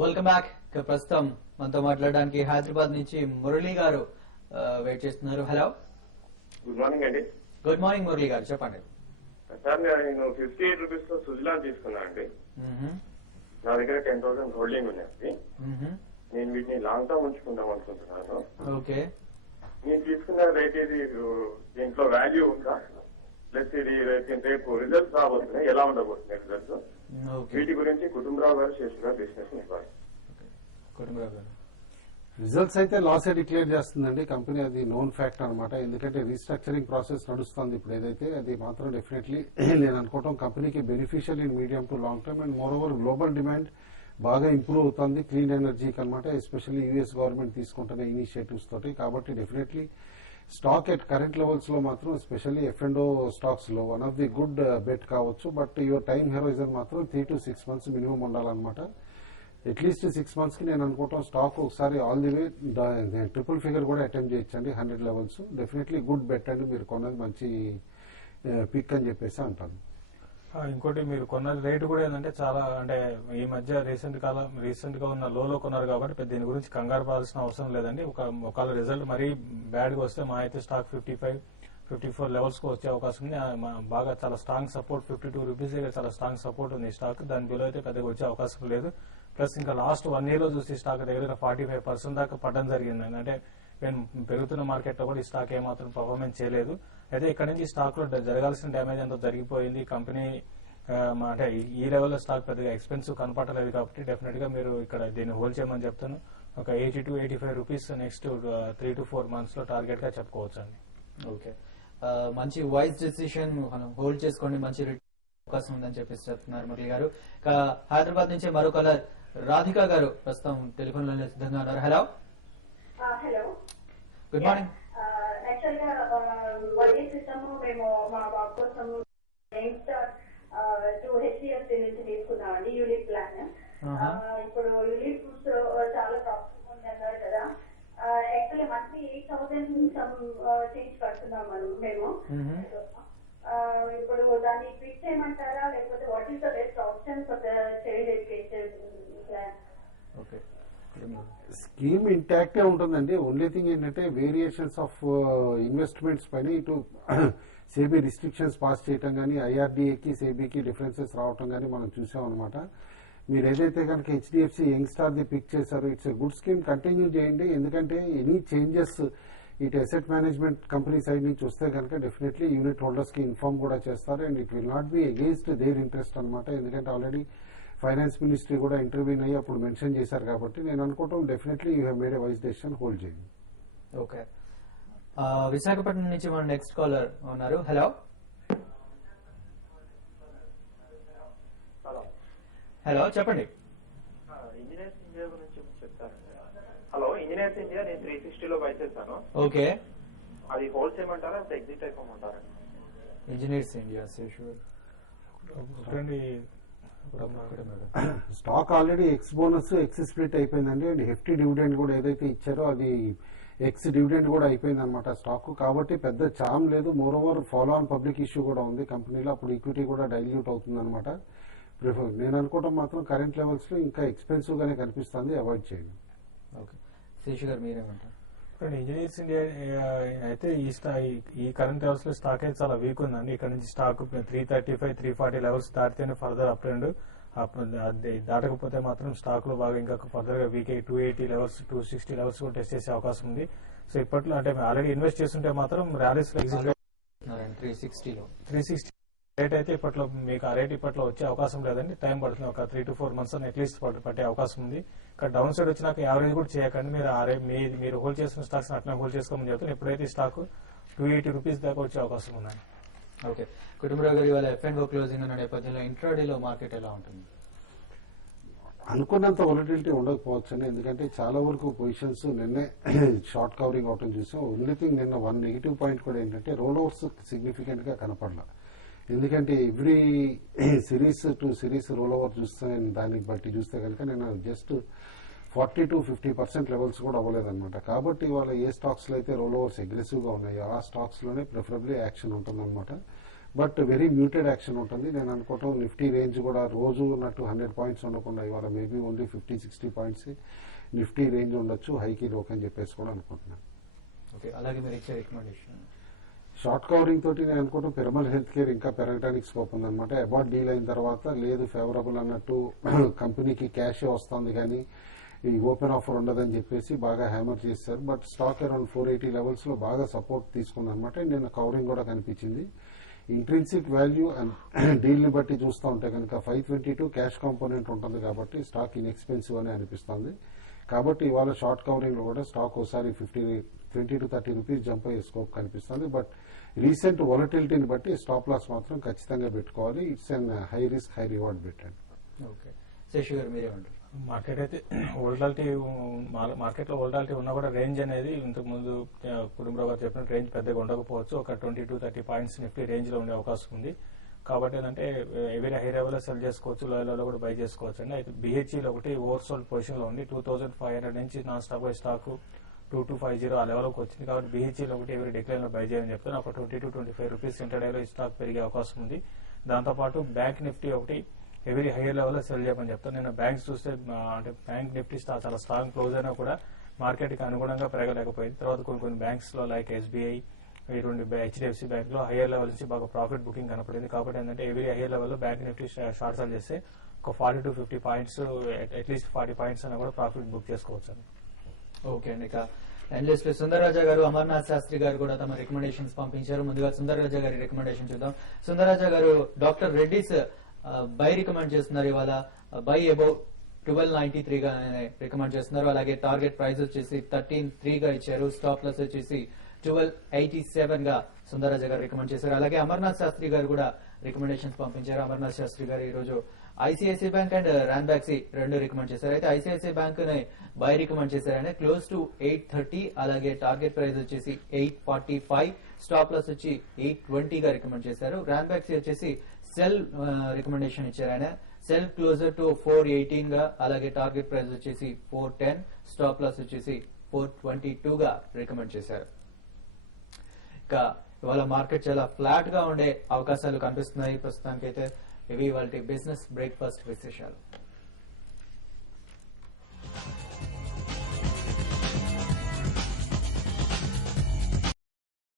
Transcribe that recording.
Welcome back. ప్రస్తుతం మనతో మాట్లాడడానికి హైదరాబాద్ నుంచి మురళి గారు వెయిట్ చేస్తున్నారు. హలో, గుడ్ మార్నింగ్ అండి. గుడ్ మార్నింగ్ మురళి గారు, చెప్పండి. సార్ నేను 58 రూపీస్ లో సుజలాన్ తీసుకున్నా అండి. నా దగ్గర 10,000 హోల్డింగ్ ఉన్నాయి. నేను వీటిని లాంగ్ టర్మ్ ఉంచుకుందాం అనుకుంటున్నాను. ఓకే, నేను తీసుకున్న రేట్ ఇది దీంట్లో వాల్యూ ఉందా, ప్లస్ ఇది రేపు రిజల్ట్స్ రాబోతున్నాయి, ఎలా ఉండబోతున్నాయి రిజల్ట్స్, వీటి గురించి కుటుంబరావు గారు చేస్తున్న బిజినెస్ ఇవ్వాలి. కుటుంబరావు గారు, రిజల్ట్స్ అయితే లాస్ డిక్లేర్ చేస్తుందండి కంపెనీ, అది నోన్ ఫ్యాక్ట్ అనమాట. ఎందుకంటే రీస్ట్రక్చరింగ్ ప్రాసెస్ నడుస్తుంది ఇప్పుడు ఏదైతే, అది మాత్రం డెఫినెట్లీ నేను అనుకోవటం కంపెనీకి beneficial in medium to long term. And moreover global demand బాగా ఇంప్రూవ్ అవుతుంది క్లీన్ ఎనర్జీకి అనమాట, ఎస్పెషల్లీ యూఎస్ గవర్నమెంట్ తీసుకుంటున్న ఇనిషియేటివ్స్ తోటి. కాబట్టి definitely stock at current levels లో మాత్రం ఎస్పెషల్లీ F&O స్టాక్స్ లో one of the good bet కావచ్చు. బట్ యువర్ టైమ్ హెరోయిజన్ మాత్రం 3 to 6 months మినిమం ఉండాలన్నమాట. అట్లీస్ట్ 6 months కి నేను అనుకుంటాం స్టాక్ ఒకసారి all the way triple figure కూడా అటెంప్ట్ చేయొచ్చండి 100 levels. డెఫినెట్లీ గుడ్ బెట్ అండి, మీరు కొన్నది మంచి పిక్ అని చెప్పేసి అంటాను. ఇంకోటి మీరు కొన్న రేటు కూడా ఏంటంటే చాలా, అంటే ఈ మధ్య రీసెంట్ గా ఉన్న లోలో కొన్నారు కాబట్టి దీని గురించి కంగారు పడాల్సిన అవసరం లేదండి. ఒకవేళ రిజల్ట్ మరీ బ్యాడ్ గా వస్తే మా అయితే స్టాక్ 55-54 లెవెల్స్ కు వచ్చే అవకాశం ఉంది. బాగా చాలా స్ట్రాంగ్ సపోర్ట్ 52 రూపీస్ చాలా స్ట్రాంగ్ సపోర్ట్ ఉంది స్టాక్, దాని బిలో అయితే పెద్దగా వచ్చే అవకాశం లేదు. ప్లస్ ఇంకా లాస్ట్ 1 year లో చూసి స్టాక్ దగ్గర 45% దాకా పడడం జరిగింది. అంటే నేను పెరుగుతున్న మార్కెట్ లో కూడా ఈ స్టాక్ ఏమాత్రం పర్ఫార్మెన్స్ చేయలేదు. అయితే ఇక్కడ నుంచి స్టాక్ లో జరగాల్సిన డ్యామేజ్ అంతా జరిగిపోయింది. కంపెనీ అంటే ఈ లెవెల్లో స్టాక్ పెద్దగా ఎక్స్పెన్సివ్ కనపడలేదు కాబట్టి డెఫినెట్ గా మీరు ఇక్కడ దీన్ని హోల్డ్ చేయమని చెప్తాను. ఒక 80-85 రూపీస్ నెక్స్ట్ 3 to 4 months లో టార్గెట్ గా చెప్పుకోవచ్చు అండి. ఓకే, మంచి వైజ్ డెసిషన్, మనం హోల్డ్ చేసుకోండి, మంచి అవకాశం ఉందని చెప్పేసి చెప్తున్నారు మురళి గారు. హైదరాబాద్ నుంచి మరో కలర్ రాధిక గారు ప్రస్తుతం టెలిఫోన్ లో సిద్ధంగా ఉన్నారు. Hello, hello, good morning. Actual గా వడ్డీ సిస్టమ్ మేము మా బాబు కోసం యంగ్స్టార్ 2 HDFC నుంచి తీసుకున్నామండి యూనిట్ ప్లాన్. ఇప్పుడు యూనిట్ ఫుడ్స్ చాలా ప్రాఫిట్ ఉంది అన్నారు కదా. యాక్చువల్లీ మంత్లీ 8,000 చేంజ్ కడుతున్నాం మేము. ఇప్పుడు దాన్ని క్విక్ చేయమంటారా, లేకపోతే what is the best option for the child education plan? Okay, scheme ఇంటాక్టే ఉంటుందండి. ఓన్లీ థింగ్ ఏంటంటే వేరియేషన్స్ ఆఫ్ ఇన్వెస్ట్మెంట్స్ పైన ఇటు సేబీ రిస్ట్రిక్షన్స్ పాస్ చేయటం కానీ, ఐఆర్డీఏకి సేబీకి డిఫరెన్సెస్ రావటం కానీ మనం చూసాం అనమాట. మీరు ఏదైతే కనుక HDFC యంగ్స్టార్ ది పిక్ చేశారో it's a good scheme, continue చేయండి. ఎందుకంటే ఎనీ చేంజెస్ ఇటు అసెట్ మేనేజ్మెంట్ కంపెనీ సైడ్ నుంచి వస్తే కనుక డెఫినెట్లీ యూనిట్ హోల్డర్స్ కి ఇన్ఫార్మ్ కూడా చేస్తారు. And it will not be against their interest అనమాట. ఎందుకంటే ఆల్రెడీ ఫైనాన్స్ మినిస్ట్రీ కూడా ఇంటర్వ్యూన్ అయ్యి అప్పుడు మెన్షన్ చేశారు కాబట్టి నేను అనుకోవటం definitely you have made a wise decision, hold చేయండి. ఓకే, విశాఖపట్నం నుంచి మన నెక్స్ట్ కాలర్ ఉన్నారు. హలో, హలో, చెప్పండి. ఇంజనీర్స్ ఇండియా గురించి చెప్తాను. హలో, ఇంజనీర్స్ ఇండియా నేను 360 లో బై చేశాను. ఓకే, అది హోల్డ్ చేయమంటారా, ఎగ్జిట్ అయిపోమంటారా? Engineers India stock already ex bonus ex split అయిపోయిందండి. అండ్ హెఫ్టీ డివిడెండ్ కూడా ఏదైతే ఇచ్చారో అది ఎక్స్ డివిడెండ్ కూడా అయిపోయింది అనమాట స్టాక్. కాబట్టి పెద్ద చామ్ లేదు. More over follow on public issue కూడా ఉంది కంపెనీలో, అప్పుడు ఈక్విటీ కూడా డైల్యూట్ అవుతుంది అనమాట. నేను అనుకోవటం మాత్రం కరెంట్ లెవెల్స్ లో ఇంకా ఎక్స్పెన్సివ్ గానే కనిపిస్తుంది, అవాయిడ్ చేయండి. ఓకే, శేషు గారు మీరేమంటారు? ఇంజనీర్స్ ఇండియా అయితే ఈ కరెంట్ లెవెల్స్ లో స్టాక్ అయితే చాలా వీక్ ఉందండి. ఇక్కడ నుంచి స్టాక్ 335-340 లెవెల్స్ దాటితేనే ఫర్దర్ అప్ ట్రెండ్, దాటకపోతే మాత్రం స్టాక్ లో బాగా ఇంకా ఫర్దర్ గా వీక్ 280 లెవెల్స్ 260 లెవెల్స్ కూడా టెస్ట్ చేసే అవకాశం ఉంది. సో ఇప్పట్లో అంటే ఆల్రెడీ ఇన్వెస్ట్ చేస్తుంటే మాత్రం ర్యాలీస్ లో ఎగ్జిట్ 360 రేట్ అయితే ఇప్పట్లో మీకు ఆ రేట్ ఇప్పట్లో వచ్చే అవకాశం లేదండి. టైం పడుతుంది, ఒక 3 to 4 months అని అట్లీస్ట్ పట్టే అవకాశం ఉంది. ఇక్కడ డౌన్ సైడ్ వచ్చినాక యావరేజ్ కూడా చేయకండి. మీరు హోల్డ్ చేసిన స్టాక్స్ అట్లా హోల్డ్ చేసుకోమని చెప్తాను. ఎప్పుడైతే స్టాక్ 280 రూపీస్ దాకా వచ్చే అవకాశం ఉన్నాయి. ఓకే, కుటుంబరావు గారు, ఇవాళ F&O క్లోజింగ్ అనే నేపథ్యంలో ఇంట్రాడేలో మార్కెట్ ఎలా ఉంటుంది? అనుకున్నంత వొలటిలిటీ ఉండకపోవచ్చు అండి. ఎందుకంటే చాలా వరకు పొజిషన్స్ నిన్నే షార్ట్ కవరింగ్ అవటం చూసాం. ఓన్లీ థింగ్ నిన్న 1 నెగిటివ్ పాయింట్ కూడా ఏంటంటే రోల్ ఓవర్స్ సిగ్నిఫికెంట్ గా కనపడలా. ఎందుకంటే every series to series role over చూస్తే దాన్ని బట్టి చూస్తే కనుక నేను జస్ట్ 40-50% లెవెల్స్ కూడా అవ్వలేదన్నమాట. కాబట్టి ఇవాళ ఏ స్టాక్స్ లో అయితే రోల్ ఓవర్స్ అగ్రెసివ్ గా ఉన్నాయో ఆ స్టాక్స్ లోనే ప్రిఫరబ్లీ యాక్షన్ ఉంటుందన్నమాట. బట్ వెరీ మ్యూటెడ్ యాక్షన్ ఉంటుంది. నేను అనుకోవటం నిఫ్టీ రేంజ్ కూడా రోజు ఉన్నట్టు 100 పాయింట్స్ ఉండకుండా ఇవాళ maybe only 50-60 points Nifty range ఉండొచ్చు, హైకి లోక్ అని చెప్పేసి కూడా అనుకుంటున్నాను. ఓకే, అలాగే మీరు ఇచ్చే రికమెండేషన్ షార్ట్ కవరింగ్ తోటి నేను అనుకుంటాం పిరమల్ హెల్త్ కేర్ ఇంకా పెరగడానికి స్కోప్ ఉందన్నమాట. అబార్ట్ డీల్ అయిన తర్వాత లేదు ఫేవరబుల్ అన్నట్టు కంపెనీకి క్యాష్ వస్తుంది కానీ ఈ ఓపెన్ ఆఫర్ ఉండదని చెప్పేసి బాగా హ్యామర్ చేశారు. బట్ స్టాక్ అరౌండ్ 480 లెవెల్స్ లో బాగా సపోర్ట్ తీసుకుందన్నమాట. నేను కవరింగ్ కూడా కనిపించింది. ఇంట్రిన్సిక్ వాల్యూ అండ్ డీల్ ని బట్టి చూస్తూ ఉంటే కనుక 522 క్యాష్ కాంపోనెంట్ ఉంటుంది కాబట్టి స్టాక్ ఇన్ఎక్స్పెన్సివ్ అని అనిపిస్తుంది. కాబట్టి ఇవాళ షార్ట్ కవరింగ్ లో కూడా స్టాక్ ఒకసారి 20 to 30 రూపీస్ జంప్ అయ్యే స్కోప్ కనిపిస్తుంది. బట్ రీసెంట్ వాలటిలిటీని బట్టి స్టాప్ లాస్ మాత్రం ఖచ్చితంగా పెట్టుకోవాలి. It's an high risk high reward bet అండి. ఓకే, శేషు గారు మీరేమంటారు? మార్కెట్ అయితే మార్కెట్ లో వోల్టాలిటీ ఉన్నా కూడా రేంజ్ అనేది ఇంతకు ముందు కుటుంబరావు గారు చెప్పిన రేంజ్ పెద్దగా ఉండకపోవచ్చు. ఒక 20 to 30 పాయింట్స్ నిఫ్టీ రేంజ్ లో ఉండే అవకాశం ఉంది. కాబట్టి ఏంటంటే ఎవరీ హై లెవెల్ లో సెల్ చేసుకోవచ్చు, లో లెవెల్ లో కూడా బై చేసుకోవచ్చు అండి. అయితే BHE ఒకటి ఓవర్ సోల్డ్ పొజిషన్ లో ఉంది. 2500 నుంచి నాన్ స్టాప్ బై స్టాక్ 2250 ఆ లెవెల్కి వచ్చింది. కాబట్టి BHE ఒకటి ఎవరి డిక్లైన్ లో బై చేయాలని చెప్తాను. ఒక 20 to 25 రూపీస్ ఇంటర్డేలో ఈ స్టాక్ పెరిగే అవకాశం ఉంది. దాంతోపాటు బ్యాంక్ నిఫ్టీ ఒకటి ఎవరీ హైయర్ లెవెల్ లో సెల్ చేయమని చెప్తాను. నేను బ్యాంక్స్ చూస్తే అంటే బ్యాంక్ నిఫ్టీ చాలా స్ట్రాంగ్ క్లోజ్ అయినా కూడా మార్కెట్ కి అనుగుణంగా పెరగలేకపోయింది. తర్వాత కొన్ని బ్యాంక్స్ లో లైక్ SBI, ఈ రెండు HDFC బ్యాంక్ లో హైయర్ లెవెల్ నుంచి బాగా ప్రాఫిట్ బుకింగ్ కనపడింది. కాబట్టి ఏంటంటే ఎవరీ హైయర్ లెవెల్ లో బ్యాంక్ నిఫ్టీ షార్ట్ సెల్ చేస్తే ఒక 40 to 50 పాయింట్స్ అట్లీస్ట్ 40 పాయింట్స్ అయినా కూడా ప్రాఫిట్ బుక్ చేసుకోవచ్చు అండి. ఓకే అండి, ఇక అనలిస్ట్ సుందరరాజా గారు, అమర్నాథ్ శాస్త్రి గారు కూడా తమ రికమెండేషన్స్ పంపించారు. ముందుగా సుందరరాజా గారి రికమెండేషన్ చూద్దాం. సుందరరాజా గారు డాక్టర్ రెడ్డిస్ బై రికమెండ్ చేస్తున్నారు. ఇవాళ బై అబౌవ్ 1293 గా రికమెండ్ చేస్తున్నారు. అలాగే టార్గెట్ ప్రైస్ వచ్చేసి 13.3 గా ఇచ్చారు. స్టాప్ లాస్ వచ్చేసి 1287 గా సుందరరాజా గారు రికమెండ్ చేశారు. అలాగే అమర్నాథ్ శాస్త్రి గారు కూడా రికమెండేషన్స్ పంపించారు. అమర్నాథ్ శాస్త్రి గారు ఈ రోజు ICICI బ్యాంక్ అండ్ రాన్బాక్సీ రెండు రికమెండ్ చేశారు. అయితే ICICI బ్యాంక్ ని బై రికమెండ్ చేశారని క్లోజ్ టు 830, అలాగే టార్గెట్ ప్రైస్ వచ్చేసి 845, స్టాప్ లాస్ వచ్చి 820 గా రికమెండ్ చేశారు. రాన్బాక్సీ వచ్చేసి సెల్ రికమెండేషన్ ఇచ్చారు. ఆయన సెల్ క్లోజర్ టు 418 గా, అలాగే టార్గెట్ ప్రైస్ వచ్చేసి 410, స్టాప్ లాస్ వచ్చేసి 422 గా రికమెండ్ చేశారు. ఇంకా ఇవాళ మార్కెట్ చాలా ఫ్లాట్ గా ఉండే అవకాశాలు కనిపిస్తున్నాయి ప్రస్తుతానికైతే. ఇవి వాళ్ళ బిజినెస్ బ్రేక్ఫాస్ట్ విశేషాలు.